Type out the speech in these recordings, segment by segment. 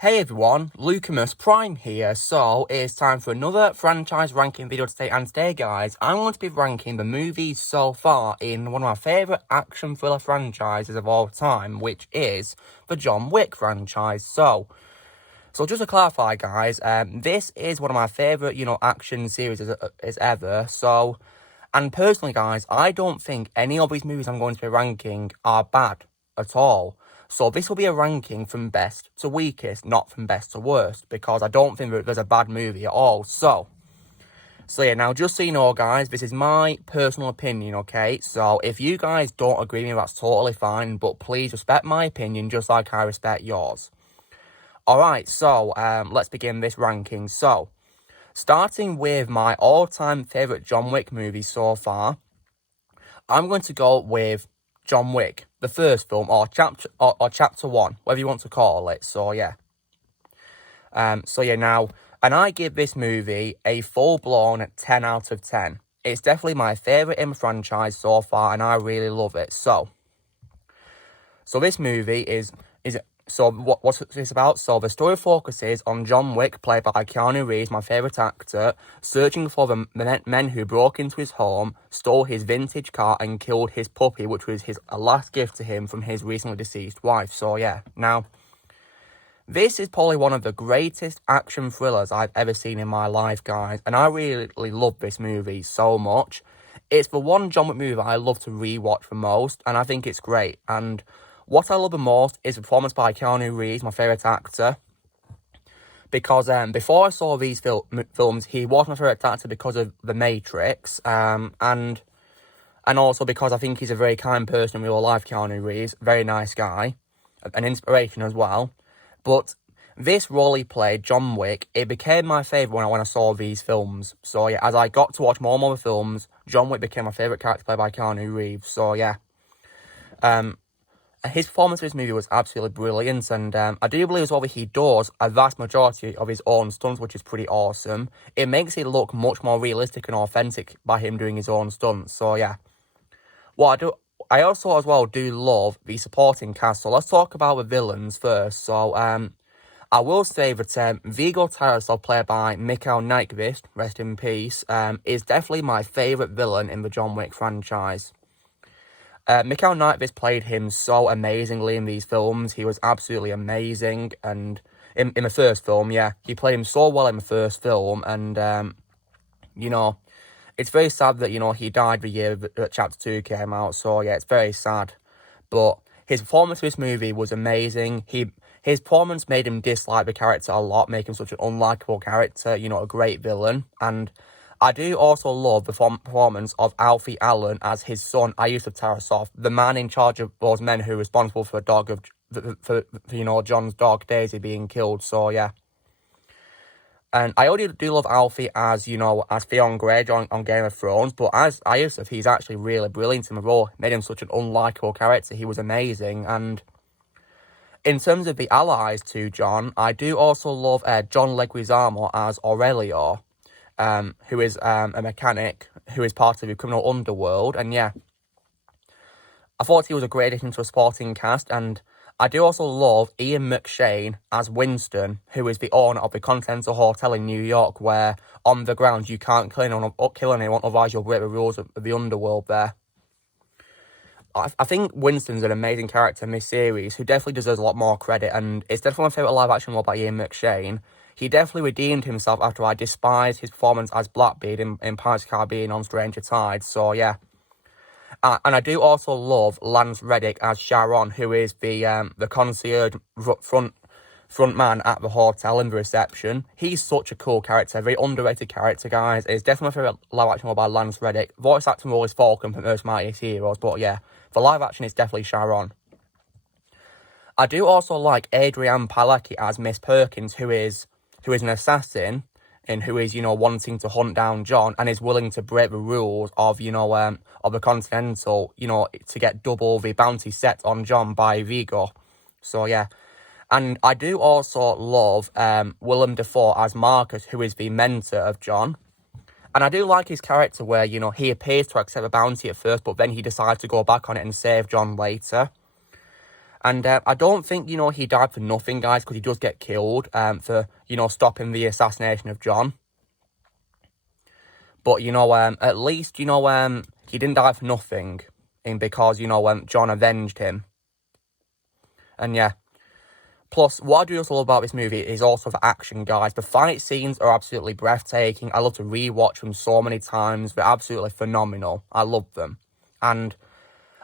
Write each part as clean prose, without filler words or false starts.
Hey everyone, Lucamus Prime here. So it's time for another franchise ranking video today, and today guys, I'm going to be ranking the movies so far in one of my favourite action thriller franchises of all time, which is the John Wick franchise. So just to clarify guys, this is one of my favourite, action series as ever. So, and personally guys, I don't think any of these movies I'm going to be ranking are bad at all. So this will be a ranking from best to weakest, not from best to worst, because I don't think that there's a bad movie at all. So yeah, now just so you know, guys, this is my personal opinion, okay? So if you guys don't agree with me, that's totally fine, but please respect my opinion just like I respect yours. Alright, so let's begin this ranking. So, starting with my all-time favourite John Wick movie so far, I'm going to go with John Wick, the first film, or chapter 1, whatever you want to call it. So yeah. Now, and I give this movie a full-blown 10 out of 10. It's definitely my favourite in the franchise so far, and I really love it. So this movie what's this about? So the story focuses on John Wick, played by Keanu Reeves, my favourite actor, searching for the men who broke into his home, stole his vintage car, and killed his puppy, which was his last gift to him from his recently deceased wife. So yeah, now, this is probably one of the greatest action thrillers I've ever seen in my life, guys, and I really love this movie so much. It's the one John Wick movie I love to rewatch the most, and I think it's great. And what I love the most is the performance by Keanu Reeves, my favourite actor. Because before I saw these films, he was my favourite actor because of The Matrix. And also because I think he's a very kind person in real life, Keanu Reeves. Very nice guy. An inspiration as well. But this role he played, John Wick, it became my favourite when I saw these films. So yeah, as I got to watch more and more films, John Wick became my favourite character played by Keanu Reeves. So yeah. His performance in this movie was absolutely brilliant, and I do believe as well that he does a vast majority of his own stunts, which is pretty awesome. It makes it look much more realistic and authentic by him doing his own stunts, so yeah. I also as well do love the supporting cast, so let's talk about the villains first. So, I will say that Viggo Tarasov, played by Mikhail Nyqvist, rest in peace, is definitely my favourite villain in the John Wick franchise. Mikhail Nyqvist played him so amazingly in these films. He was absolutely amazing, and in the first film, yeah, he played him so well in the first film, and, it's very sad that, he died the year that Chapter 2 came out, so yeah, it's very sad, but his performance in this movie was amazing. His performance made him dislike the character a lot, making him such an unlikable character, a great villain, and I do also love the performance of Alfie Allen as his son, Yusuf Tarasov, the man in charge of those men who are responsible for the dog of, John's dog, Daisy, being killed, so yeah. And I already do love Alfie as, as Theon Greyjoy on Game of Thrones, but as Yusuf, he's actually really brilliant in the role. Made him such an unlikable character. He was amazing, and in terms of the allies to John, I do also love John Leguizamo as Aurelio, who is a mechanic, who is part of the criminal underworld, and yeah, I thought he was a great addition to a supporting cast, and I do also love Ian McShane as Winston, who is the owner of the Continental Hotel in New York, where on the grounds you can't kill anyone, otherwise you'll break the rules of the underworld there. I think Winston's an amazing character in this series, who definitely deserves a lot more credit, and it's definitely my favourite live-action role by Ian McShane. He definitely redeemed himself after I despised his performance as Blackbeard in Pirates of the Caribbean on Stranger Tides, so yeah. And I do also love Lance Reddick as Sharon, who is the concierge front man at the hotel in the reception. He's such a cool character, a very underrated character, guys. It's definitely my favourite live-action role by Lance Reddick. Voice acting role is Falcon from Earth's Mightiest Heroes, but yeah, for live-action it's definitely Sharon. I do also like Adrienne Palicki as Miss Perkins, who is an assassin, and who is, wanting to hunt down John, and is willing to break the rules of, of the Continental, to get double the bounty set on John by Viggo. So, yeah. And I do also love Willem Dafoe as Marcus, who is the mentor of John. And I do like his character where, he appears to accept the bounty at first, but then he decides to go back on it and save John later. And I don't think, he died for nothing, guys, because he does get killed for, stopping the assassination of John. But, at least, he didn't die for nothing, because, John avenged him. And yeah. Plus, what I do also love about this movie is also the action, guys. The fight scenes are absolutely breathtaking. I love to rewatch them so many times. They're absolutely phenomenal. I love them. And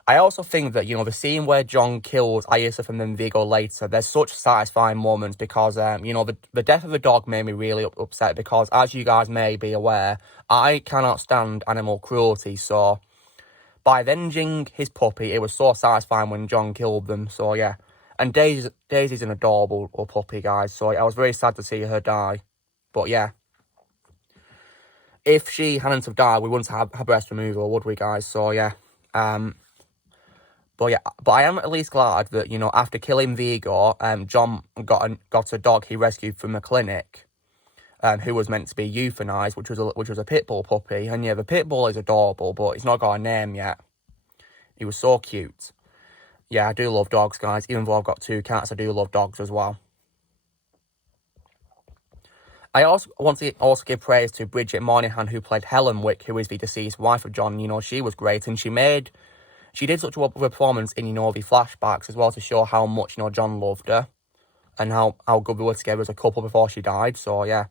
I also think that, the scene where John kills Yusuf and then Vigo later, there's such satisfying moments because, the death of the dog made me really upset because, as you guys may be aware, I cannot stand animal cruelty. So, by avenging his puppy, it was so satisfying when John killed them. So, yeah. And Daisy's an adorable puppy, guys. So, I was very sad to see her die. But, yeah. If she hadn't have died, we wouldn't have her breast removal, would we, guys? So, yeah. But I am at least glad that, after killing Vigo, John got a dog he rescued from the clinic, who was meant to be euthanized, which was a pit bull puppy. And yeah, the pit bull is adorable, but it's not got a name yet. He was so cute. Yeah, I do love dogs, guys. Even though I've got 2 cats, I do love dogs as well. I also want to give praise to Bridget Moynihan, who played Helen Wick, who is the deceased wife of John. She was great, and she did such a performance in, the flashbacks as well to show how much, John loved her and how good they were together as a couple before she died. So, yeah.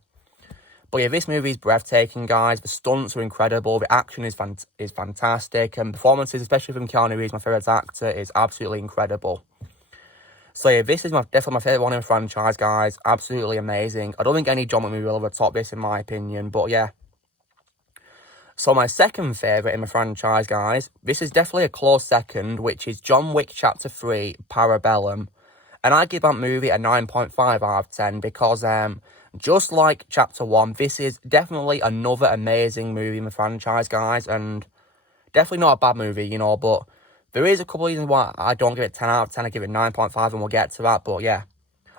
But, yeah, this movie is breathtaking, guys. The stunts are incredible. The action is fantastic. And performances, especially from Keanu Reeves, my favourite actor, is absolutely incredible. So, yeah, this is definitely my favourite one in the franchise, guys. Absolutely amazing. I don't think any John Wick movie will ever top this, in my opinion. But, yeah. So my second favourite in the franchise, guys, this is definitely a close second, which is John Wick Chapter 3, Parabellum. And I give that movie a 9.5 out of 10 because just like Chapter 1, this is definitely another amazing movie in the franchise, guys. And definitely not a bad movie, but there is a couple of reasons why I don't give it 10 out of 10. I give it 9.5 and we'll get to that. But yeah,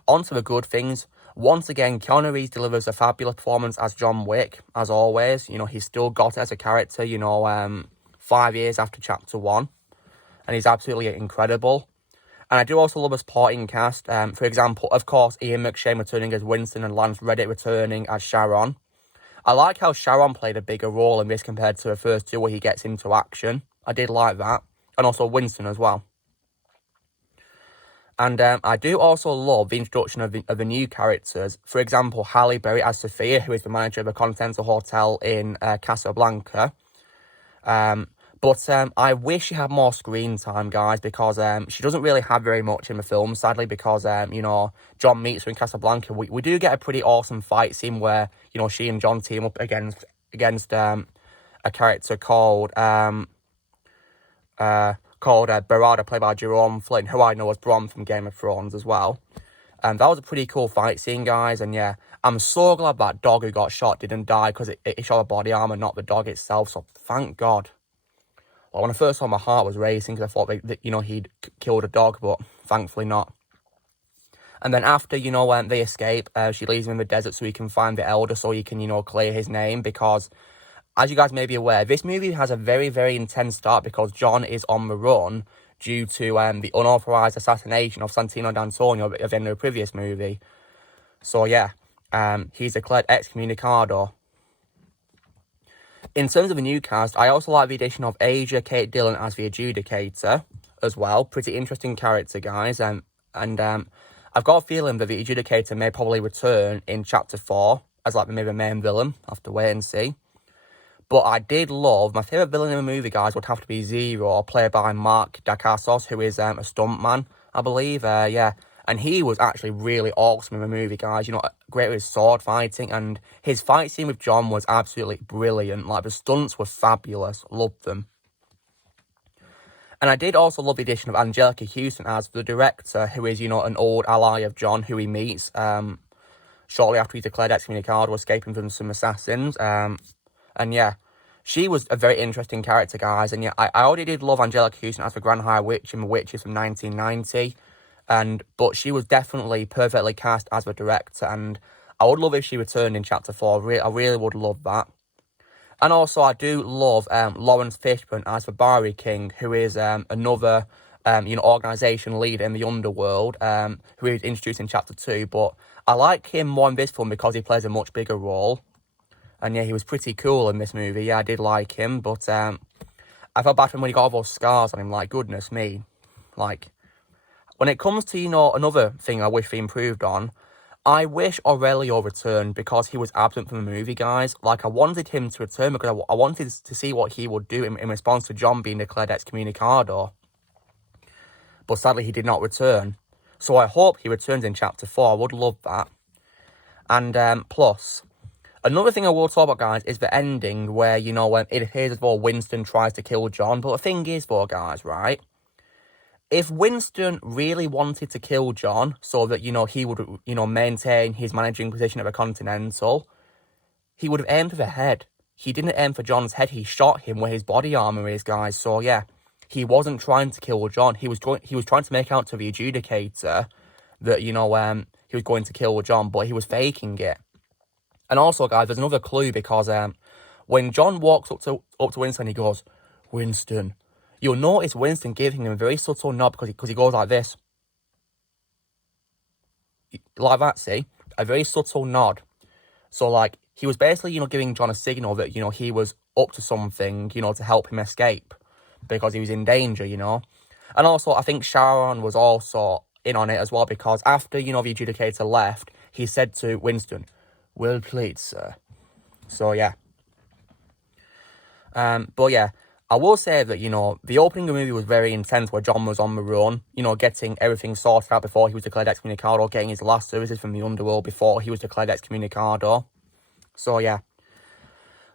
on to the good things. Once again, Keanu Reeves delivers a fabulous performance as John Wick, as always. He's still got it as a character, 5 years after Chapter 1. And he's absolutely incredible. And I do also love a supporting cast. For example, of course, Ian McShane returning as Winston and Lance Reddick returning as Sharon. I like how Sharon played a bigger role in this compared to the first 2 where he gets into action. I did like that. And also Winston as well. And I do also love the introduction of the new characters. For example, Halle Berry as Sophia, who is the manager of a Continental Hotel in Casablanca. But I wish she had more screen time, guys, because she doesn't really have very much in the film, sadly, because, John meets her in Casablanca. We do get a pretty awesome fight scene where, she and John team up against a character called Barada, played by Jerome Flynn, who I know as Bronn from Game of Thrones as well. And that was a pretty cool fight scene, guys. And yeah, I'm so glad that dog who got shot didn't die because it shot a body armor, not the dog itself. So thank God. Well, when I first saw, my heart was racing because I thought that he'd killed a dog, but thankfully not. And then after, they escape, she leaves him in the desert so he can find the Elder so he can, clear his name because, as you guys may be aware, this movie has a very, very intense start because John is on the run due to the unauthorized assassination of Santino D'Antonio at the end of the previous movie. So, yeah, he's declared excommunicado. In terms of the new cast, I also like the addition of Asia Kate Dillon as the Adjudicator as well. Pretty interesting character, guys. And I've got a feeling that the Adjudicator may probably return in Chapter 4 as like maybe the main villain. I'll have to wait and see. But I did love, my favourite villain in the movie, guys, would have to be Zero, played by Mark Dacascos, who is a stuntman, I believe, yeah. And he was actually really awesome in the movie, guys, great with his sword fighting, and his fight scene with John was absolutely brilliant. Like, the stunts were fabulous, loved them. And I did also love the addition of Angelica Houston as the director, who is, an old ally of John, who he meets shortly after he declared excommunicado, escaping from some assassins, and yeah, she was a very interesting character, guys. And yeah, I already did love Angelica Houston as the Grand High Witch in The Witches from 1990. But she was definitely perfectly cast as the director. And I would love if she returned in Chapter 4. I really would love that. And also, I do love Lawrence Fishburne as the Barry King, who is another organisation leader in the underworld, who he was introduced in chapter 2. But I like him more in this film because he plays a much bigger role. And yeah, he was pretty cool in this movie. Yeah, I did like him, but I felt bad for him when he got all those scars on him. Like, goodness me. Like, when it comes to, another thing I wish they improved on, I wish Aurelio returned because he was absent from the movie, guys. Like, I wanted him to return because I wanted to see what he would do in response to John being declared excommunicado. But sadly, he did not return. So I hope he returns in chapter 4. I would love that. And plus, another thing I will talk about, guys, is the ending where, it appears as though Winston tries to kill John. But the thing is, though, guys, right? If Winston really wanted to kill John so that, he would, maintain his managing position at the Continental, he would have aimed for the head. He didn't aim for John's head. He shot him where his body armor is, guys. So, yeah, he wasn't trying to kill John. He was trying to make out to the adjudicator that, he was going to kill John, but he was faking it. And also, guys, there's another clue because when John walks up to Winston, he goes, Winston. You'll notice Winston giving him a very subtle nod because he goes like this. Like that, see? A very subtle nod. So, like, he was basically, giving John a signal that, he was up to something, to help him escape. Because he was in danger, And also, I think Sharon was also in on it as well because after, the adjudicator left, he said to Winston, well played, sir. So, yeah. But, yeah. I will say that, the opening of the movie was very intense where John was on the run, getting everything sorted out before he was declared excommunicado, getting his last services from the underworld before he was declared excommunicado. So, yeah.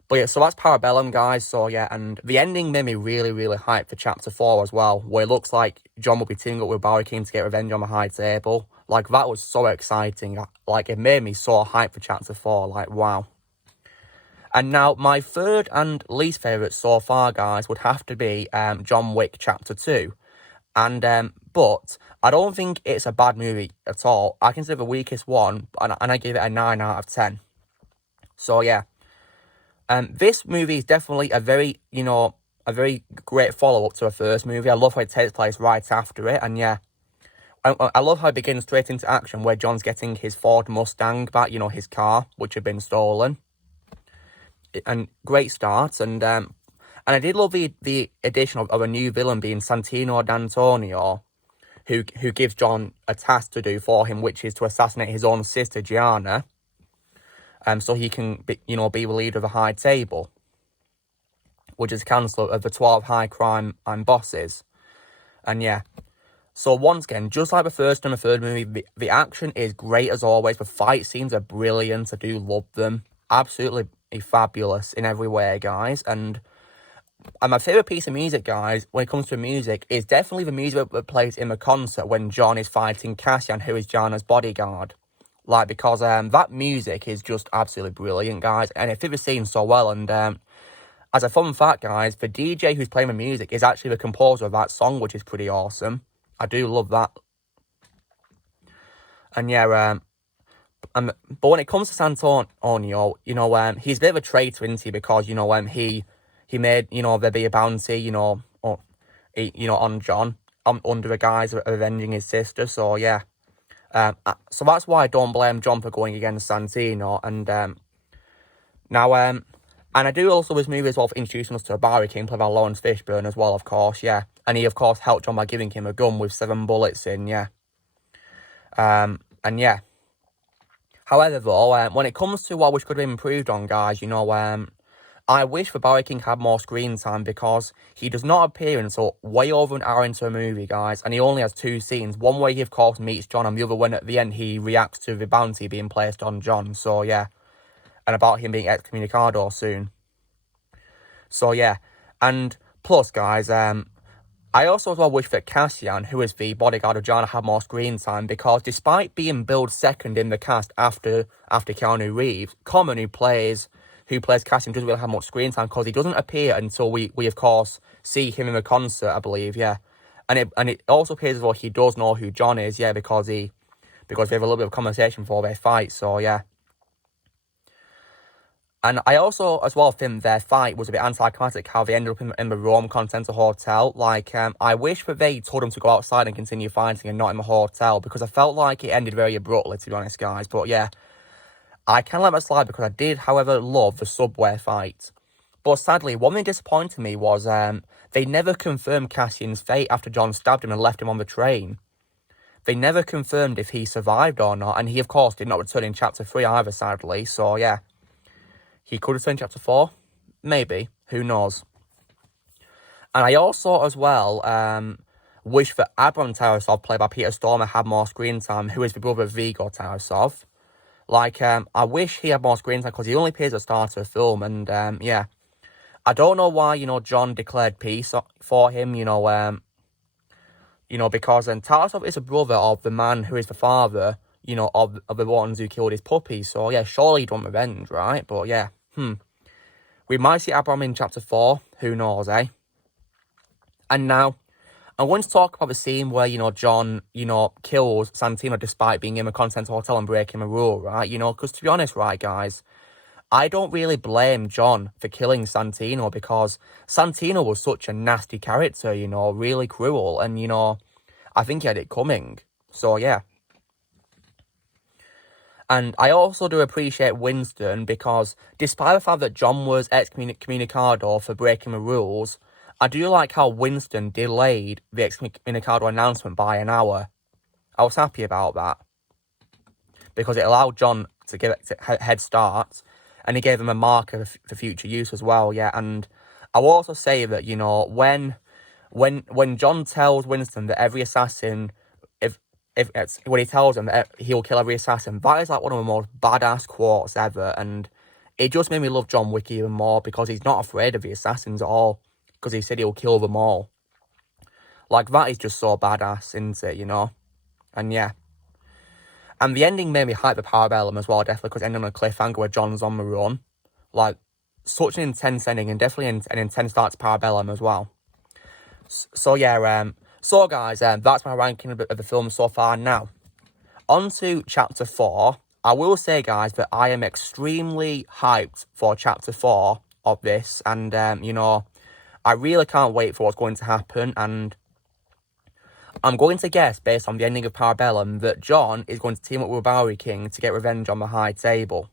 But, yeah, so that's Parabellum, guys. So, yeah, and the ending made me really, really hyped for Chapter 4 as well, where it looks like John will be teaming up with Barry King to get revenge on the High Table. Like, that was so exciting. Like, it made me so hyped for Chapter 4. Like, wow. And now, my third and least favourite so far, guys, would have to be John Wick Chapter 2. And, but I don't think it's a bad movie at all. I consider the weakest one, and I give it a 9 out of 10. So, yeah. This movie is definitely a very great follow-up to the first movie. I love how it takes place right after it, and yeah. I love how it begins straight into action, where John's getting his Ford Mustang back, his car, which had been stolen. And great start, and I did love the addition of a new villain being Santino D'Antonio, who gives John a task to do for him, which is to assassinate his own sister Gianna, so he can be the leader of the High Table, which is council of the 12 high crime and bosses, and yeah. So once again, just like the first and the third movie, the action is great as always. The fight scenes are brilliant. I do love them. Absolutely fabulous in every way, guys. And my favourite piece of music, guys, when it comes to music, is definitely the music that plays in the concert when John is fighting Cassian, who is Gianna's bodyguard. Like, because that music is just absolutely brilliant, guys. And it fits the scene so well. And as a fun fact, guys, the DJ who's playing the music is actually the composer of that song, which is pretty awesome. I do love that. And yeah, but when it comes to Santonio, he's a bit of a traitor, isn't he? Because, he made, there be a bounty, on John, under the guise of avenging his sister. So, yeah. So that's why I don't blame John for going against Santino. And, now, and I do also this movie as well for introducing us to Barry King, played by Lawrence Fishburne as well, of course, yeah. And he, of course, helped John by giving him a gun with 7 bullets in, yeah. And, yeah. However, though, when it comes to what which could have been improved on, guys, I wish the Barry King had more screen time because he does not appear until way over an hour into a movie, guys, and he only has 2 scenes. One where he, of course, meets John, and the other one at the end he reacts to the bounty being placed on John. So, yeah. And about him being excommunicado soon. So, yeah. And plus, guys, I also as well wish that Cassian, who is the bodyguard of John, had more screen time because despite being billed second in the cast after Keanu Reeves, Common, who plays Cassian, doesn't really have much screen time because he doesn't appear until we of course see him in the concert, I believe, yeah. And it also appears as though he does know who John is, yeah, because we have a little bit of conversation before they fight, so yeah. And I also, as well, think their fight was a bit anticlimactic, how they ended up in the Rome Continental Hotel. Like, I wish that they told him to go outside and continue fighting and not in the hotel, because I felt like it ended very abruptly, to be honest, guys. But yeah, I can let that slide because I did, however, love the subway fight. But sadly, one thing disappointed me was they never confirmed Cassian's fate after John stabbed him and left him on the train. They never confirmed if he survived or not, and he, of course, did not return in Chapter 3 either, sadly. So, yeah. He could return in Chapter 4. Maybe. Who knows? And I also, as well, wish that Abram Tarasov, played by Peter Stormer, had more screen time, who is the brother of Viggo Tarasov. Like, I wish he had more screen time, because he only appears at the start of the film, and, yeah. I don't know why, John declared peace for him, because Tarasov is a brother of the man who is the father, of the ones who killed his puppy. So, yeah, surely he'd want revenge, right? But, yeah, we might see Abram in Chapter 4. Who knows, eh? And now, I want to talk about the scene where, John, kills Santino despite being in the Continental Hotel and breaking a rule, right? Because to be honest, right, guys, I don't really blame John for killing Santino, because Santino was such a nasty character, really cruel, and, I think he had it coming. So, yeah. And I also do appreciate Winston, because despite the fact that John was excommunicado for breaking the rules, I do like how Winston delayed the excommunicado announcement by an hour. I was happy about that, because it allowed John to give it a head start, and he gave him a marker for future use as well, yeah. And I will also say that, when John tells Winston that every assassin, when he tells him that he'll kill every assassin, that is like one of the most badass quotes ever, and it just made me love John Wick even more, because he's not afraid of the assassins at all, because he said he'll kill them all. Like, that is just so badass, isn't it, And yeah. And the ending made me hype the Parabellum as well, definitely, because it ended on a cliffhanger where John's on the run. Like, such an intense ending, and definitely an intense start to Parabellum as well. So yeah, so guys, that's my ranking of the film so far. Now, on to Chapter 4. I will say, guys, that I am extremely hyped for Chapter 4 of this, and, I really can't wait for what's going to happen, and I'm going to guess, based on the ending of Parabellum, that John is going to team up with Bowery King to get revenge on the High Table.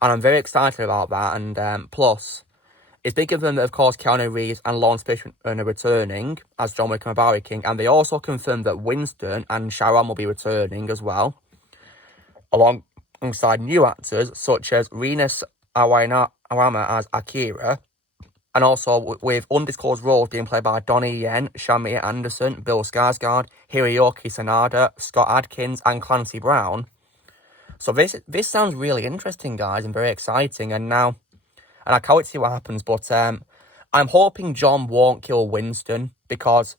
And I'm very excited about that, and plus, it's been confirmed that, of course, Keanu Reeves and Lawrence Fishburne are returning as John Wick and the Bowery King, and they also confirmed that Winston and Sharon will be returning as well, alongside new actors such as Rinus Awama as Akira, and also with undisclosed roles being played by Donnie Yen, Shamir Anderson, Bill Skarsgård, Hiroyuki Sanada, Scott Adkins, and Clancy Brown. So this sounds really interesting, guys, and very exciting. And I can't wait to see what happens. But I'm hoping John won't kill Winston, because,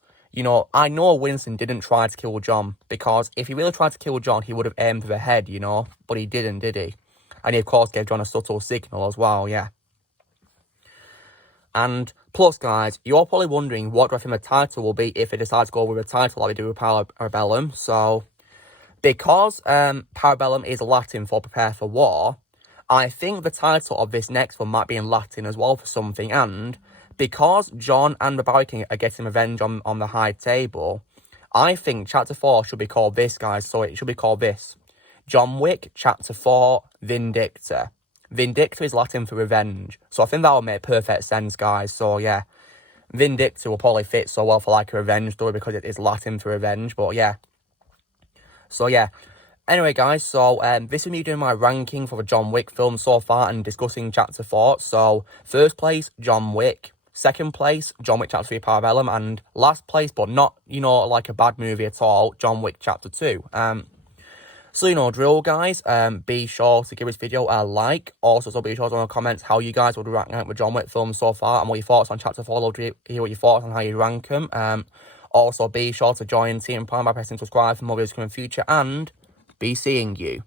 I know Winston didn't try to kill John, because if he really tried to kill John, he would have aimed for the head, but he didn't, did he? And he, of course, gave John a subtle signal as well, yeah. And plus, guys, you're probably wondering what do I think the title will be if they decide to go with a title like they do with Parabellum. So, because Parabellum is Latin for prepare for war, I think the title of this next one might be in Latin as well for something. And because John and the Bowery King are getting revenge on the High Table, I think Chapter 4 should be called this, guys. So it should be called this: John Wick Chapter 4 Vindicta. Vindicta is Latin for revenge. So I think that would make perfect sense, guys. So yeah, Vindicta will probably fit so well for like a revenge story, because it is Latin for revenge. But yeah. So yeah. Anyway, guys, so this is me doing my ranking for the John Wick film so far and discussing Chapter 4. So, first place, John Wick. Second place, John Wick Chapter 3 Parabellum. And last place, but not, like a bad movie at all, John Wick Chapter 2. So, drill, guys. Be sure to give this video a like. Also, so be sure to in the comments how you guys would rank the John Wick film so far and what your thoughts on Chapter 4. I'd love to hear what your thoughts on how you rank them. Also, be sure to join Team Prime by pressing subscribe for more videos coming in the future, and be seeing you.